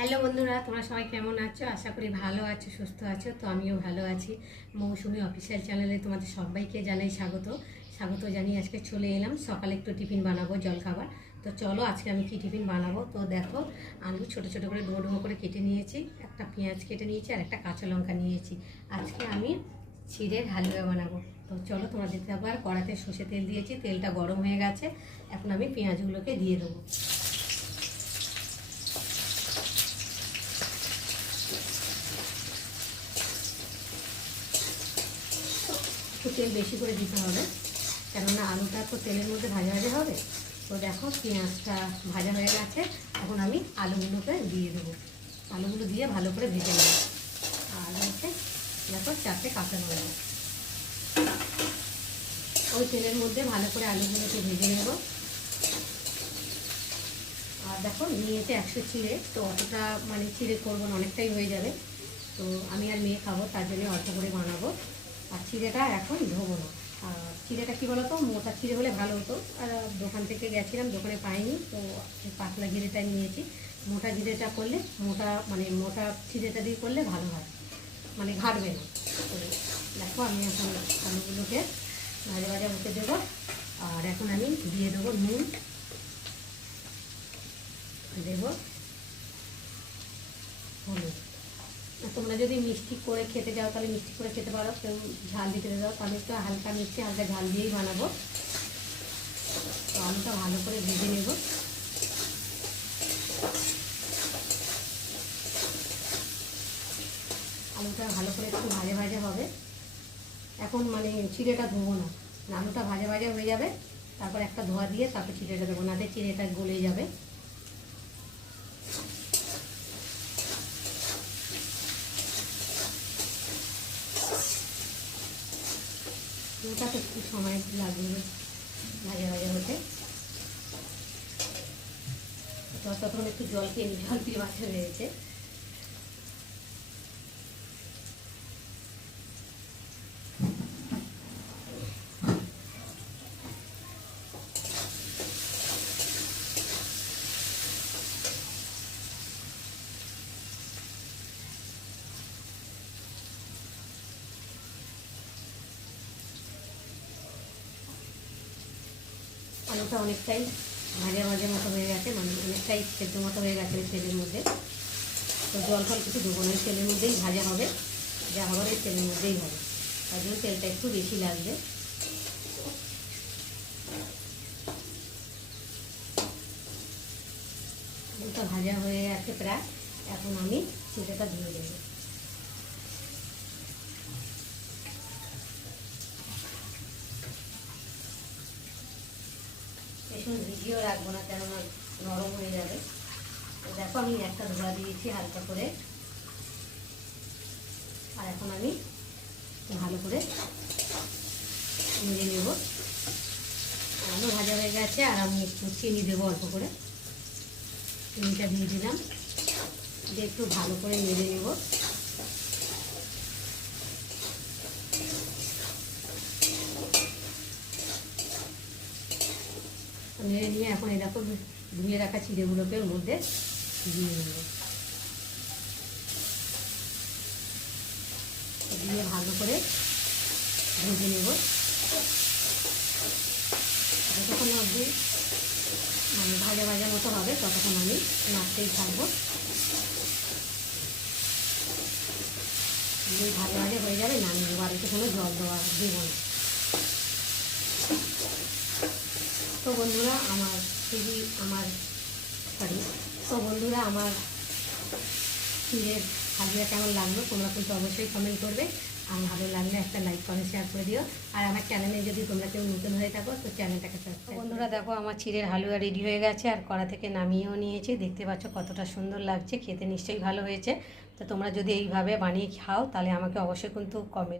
Hello বন্ধুরা, তোমরা সবাই কেমন আছো? আশা করি ভালো আছো, সুস্থ আছো। তো আমিও ভালো আছি। মৌসুমি অফিসিয়াল চ্যানেলে তোমাদের সবাইকে জানাই স্বাগত। স্বাগত জানিয়ে আজকে চলে এলাম। সকালে একটু টিফিন বানাবো, জলখাবার। তো চলো আজকে আমি কি টিফিন বানাবো। তো দেখো, আলু ছোটো ছোটো করে ডুমো ডুমো করে কেটে নিয়েছি, একটা পেঁয়াজ কেটে নিয়েছি আর একটা কাঁচা লঙ্কা নিয়েছি। আজকে আমি চিড়ের হালুয়া বানাবো। তো চলো তোমরা দেখতে পাবো। আর কড়াতে সর্ষে তেল দিয়েছি, তেলটা গরম হয়ে গেছে। এখন আমি পেঁয়াজগুলোকে দিয়ে দেবো। একটু তেল বেশি করে দিতে হবে, কেননা আলুটা তো তেলের মধ্যে ভাজা ভাজা হবে। তো দেখো পেঁয়াজটা ভাজা হয়ে গেছে। এখন আমি আলুগুলোকে দিয়ে দেবো। আলুগুলো দিয়ে ভালো করে ভেজে নেব। আর হচ্ছে দেখো 4টে কাঁচা লঙ্কা, ওই তেলের মধ্যে ভালো করে আলুগুলোকে ভেজে নেব। আর দেখো নিয়েছে 100 চিড়ে। তো অতটা মানে চিড়ে করবো না, অনেকটাই হয়ে যাবে। তো আমি আর মেয়ে খাবো, তার জন্য অল্প করে বানাবো। আর চিড়েটা এখন ধোবো না। আর চিড়েটা কী বলো তো, মোটা চিড়ে হলে ভালো হতো। আর দোকান থেকে গেছিলাম, দোকানে পাইনি, তো পাতলা জিরেটা নিয়েছি। মোটা জিরেটা করলে মোটা চিড়েটা দিয়ে করলে ভালো হয়, মানে ঘাটবে না। তো দেখো আমি এখন আলুগুলোকে ভাজা ভাজা হতে দেবো। আর এখন আমি দিয়ে দেবো নুন, দেবো হলুদ। তোমরা যদি মিষ্টি করে খেতে যাও তাহলে মিষ্টি করে খেতে পারো, কেউ ঝাল দিতে যাও তাহলে একটু হালকা মিষ্টি হালকা ঝাল দিয়েই বানাবো। তো আলুটা ভালো করে ভেজে নেব। আলুটা ভালো করে একটু ভাজা ভাজা হবে। এখন মানে চিড়েটা ধোবো না, আলুটা ভাজা ভাজা হয়ে যাবে, তারপর একটা ধোয়া দিয়ে তারপর চিড়েটা দেবো, না দিয়ে চিড়েটা গলে যাবে। ওটাতে একটু সময় লাগবে ভাজা ভাজা হতে। ততক্ষণ একটু জল খেয়ে নিই, জল দিয়ে ভাজা হয়েছে। আলুটা অনেকটাই ভাজা ভাজা মতো হয়ে গেছে, মানে অনেকটাই সেদ্ধ মতো হয়ে গেছে তেলের মধ্যে। তো জল ফল কিছু দেবো না, তেলের মধ্যেই ভাজা হবে, যা হবার এই তেলের মধ্যেই হবে। তার জন্য তেলটা একটু বেশি লাগবে। আলুটা ভাজা হয়ে গেছে প্রায়। এখন আমি চিড়েটা দিয়ে দেবো। বেশি ভিজিও রাখবো না, কেননা নরম হয়ে যাবে। তো দেখো আমি একটা ধোয়া দিয়েছি হালকা করে। আর এখন আমি ভালো করে নেড়ে নেব। আলু ভাজা হয়ে গেছে, আর আমি একটু চিনি দেবো অল্প করে। চিনিটা দিয়ে দিলাম, দিয়ে একটু ভালো করে নেড়ে নেব। নেড়ে নিয়ে এখন এই দেখো ধুয়ে রাখা চিড়েগুলোকে ওর মধ্যে দিয়ে নেব। দিয়ে ভালো করে ভেজে নেব। যতক্ষণ অবধি মানে ভাজা ভাজা মতো হবে ততক্ষণ আমি নাড়তেই থাকবো। দিয়ে ভাজা ভাজা হয়ে যাবে, নামিয়ে নেবো। আর একটু কোনো জল দেওয়া দেবো না। তো বন্ধুরা আমার চিড়ের হালুয়া কেমন লাগলো তোমরা কিন্তু অবশ্যই কমেন্ট করবে। আর ভালো লাগলে একটা লাইক কমেন্ট শেয়ার করে দিও। আর আমার চ্যানেলে যদি তোমরা কেউ নতুন হয়ে থাকো তো চ্যানেলটাকে সাবস্ক্রাইব। বন্ধুরা দেখো আমার চিড়ের হালুয়া রেডি হয়ে গেছে, আর কড়া থেকে নামিয়েও নিয়েছি। দেখতে পাচ্ছ কতটা সুন্দর লাগছে, খেতে নিশ্চয়ই ভালো হয়েছে। তো তোমরা যদি এইভাবে বানিয়ে খাও তাহলে আমাকে অবশ্যই কিন্তু কমেন্ট